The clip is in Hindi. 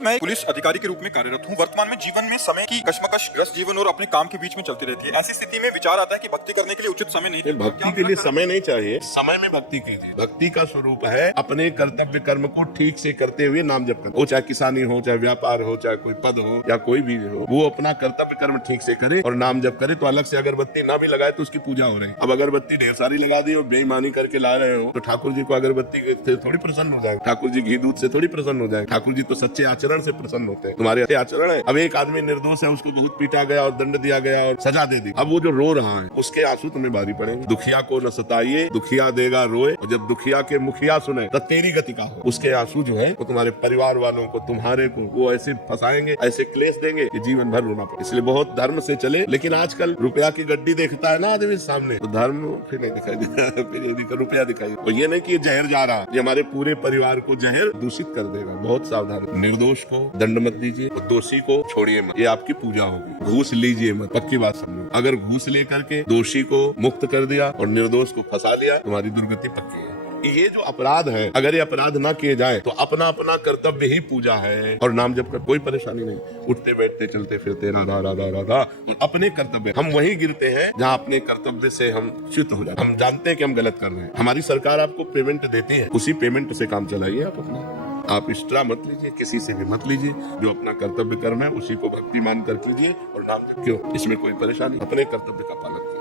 मैं एक पुलिस अधिकारी के रूप में कार्यरत हूँ। वर्तमान में जीवन में समय की कश्मकश ग्रस्त जीवन और अपने काम के बीच में चलती रहती है। ऐसी स्थिति में विचार आता है कि भक्ति करने के लिए उचित समय नहीं। भक्ति के लिए समय नहीं चाहिए, समय में भक्ति कीजिए। भक्ति का स्वरूप है अपने कर्तव्य कर्म को ठीक से करते हुए नाम जप करना। वो चाहे किसानी हो, चाहे व्यापार हो, चाहे कोई पद हो या कोई भी हो, वो अपना कर्तव्य कर्म ठीक से करे और नाम जप करे। तो अलग से अगरबत्ती ना भी लगाए तो उसकी पूजा हो रही है। अब अगरबत्ती ढेर सारी लगा दी और बेईमानी करके ला रहे हो तो ठाकुर जी को अगरबत्ती से थोड़ी प्रसन्न हो जाएगा, ठाकुर जी घी दूध से थोड़ी प्रसन्न हो जाएगा। ठाकुर जी तो सच्चे आचरण से प्रसन्न होते हैं। तुम्हारे अच्छे आचरण है। अब एक आदमी निर्दोष है, उसको बहुत पीटा गया और दंड दिया गया और सजा दे दी। अब वो जो रो रहा है उसके आंसू तुम्हें भारी पड़ेंगे। दुखिया को न सताइए, दुखिया देगा रोए, और जब दुखिया के मुखिया सुने तो तेरी गति का हो। उसके आंसू जो है वो तुम्हारे परिवार वालों को, तुम्हारे को वो ऐसे फंसाएंगे, ऐसे क्लेश देंगे कि जीवन भर रोना पड़े। इसलिए बहुत धर्म से चले। लेकिन आजकल रुपया की गड्डी देखता है ना आदमी सामने, तो धर्म फिर नहीं दिखाई देता, फिर रुपया दिखाई। और ये नहीं कि जहर जा रहा, ये हमारे पूरे परिवार को जहर दूषित कर देगा। बहुत सावधान। निर्दोष को दंड मत दीजिए और दोषी को छोड़िए मत, ये आपकी पूजा होगी। घूस लीजिए मत, पक्की बात समझो। अगर घूस लेकर के दोषी को मुक्त कर दिया और निर्दोष को फंसा दिया, तुम्हारी दुर्गति पक्की है। ये जो अपराध है, अगर ये अपराध ना किए जाए तो अपना अपना कर्तव्य ही पूजा है और नाम जप कर कोई परेशानी नहीं। उठते बैठते चलते फिरते राधा राधा राधा और अपने कर्तव्य। हम वहीं गिरते हैं जहाँ अपने कर्तव्य से हम च्युत हो जाते हैं। हम जानते हैं कि हम गलत कर रहे हैं। हमारी सरकार आपको पेमेंट देती है, उसी पेमेंट से काम चलाइए। आप अपना आप एक्स्ट्रा मत लीजिए, किसी से भी मत लीजिए। जो अपना कर्तव्य कर्म है उसी को भक्ति मान कर कीजिए और नाम जप। क्यों इसमें कोई परेशानी, अपने कर्तव्य का पालन कीजिए।